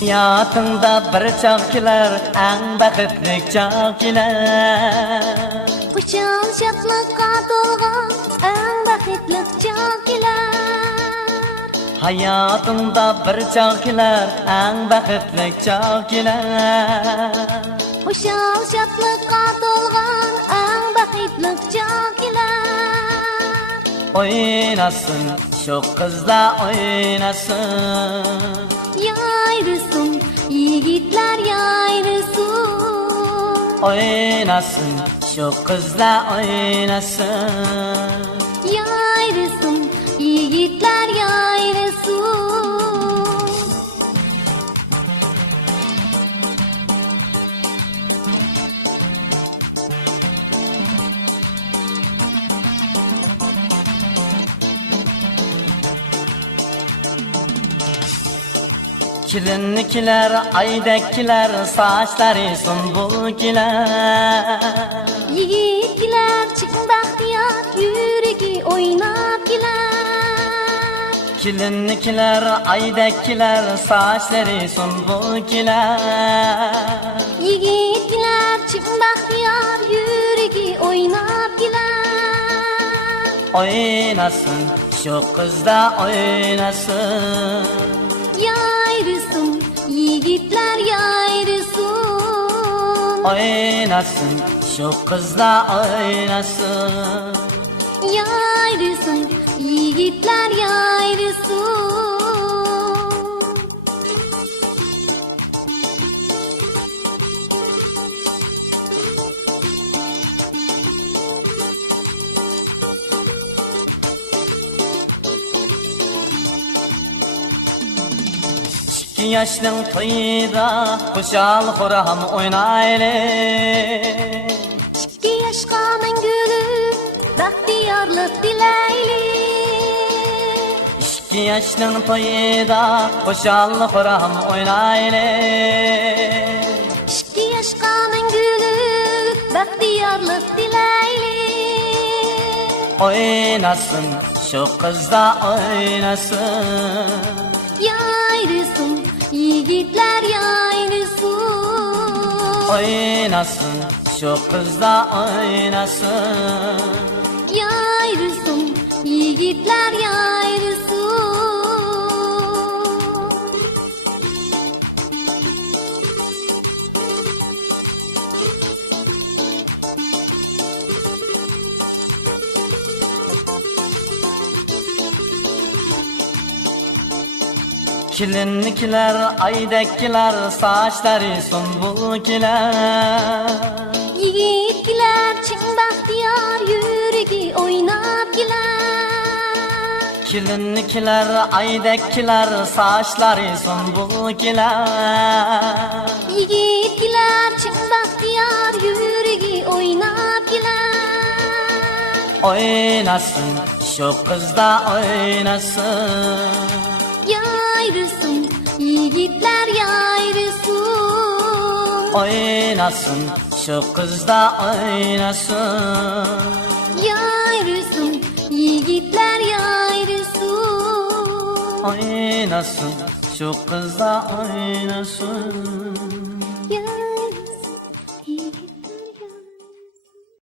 Hayatında bir çağ keler, en baxtli çağ keler. Uçan şatlıkka dolgan en baxtli çağ keler. Hayatında bir çağ keler, en baxtli çağ keler. Uçan şatlıkka dolgan en baxtli çağ keler. Oynasın, şu kızla oynasın. Yayrısın, yiğitler yayrısın. Oynasın, şu kızla oynasın. Yayrısın, yiğitler yayrısın. Kilinlikler, aydekiler, saçları sunbulkiler. Yiğitler çık bahtiyar, yüreği oynap giler. Kilinlikler, aydekiler, saçları sunbulkiler. Yiğitler çık bahtiyar, yüreği oynap giler. Oynasın, şu kızla oynasın. Yayrısın, yiğitler yayrısın. Oynasın, şu kızla oynasın. Yayrısın, yiğitler yayrısın. İki yaşның toyida kuşal xuram oynaylı. İki yaşqa мәңгүлү бактыярлык dileyli. İki yaşның toyida kuşal xuram oynaylı. İki yaşqa мәңгүлү бактыярлыk dileyli. Oynasın, şu kızla oynasın. Yayrısın, yiğitler yayrısın. Oynasın, şu kızla oynasın. Yayrısın, yiğitler yayrısın. Kilinlikler, aydekiler, saçları sunbulkiler. Yiğitler çık bahtiyar, yüreği oynap giler. Kilinlikler, aydekiler, saçları sunbulkiler. Yiğitler çık bahtiyar, yüreği oynap giler. Oynasın, şu kızla oynasın. Yayrısın, yiğitler yayrısın. Oynasın, şu kızla oynasın. Yayrısın, yiğitler yayrısın. Oynasın, şu kızla oynasın.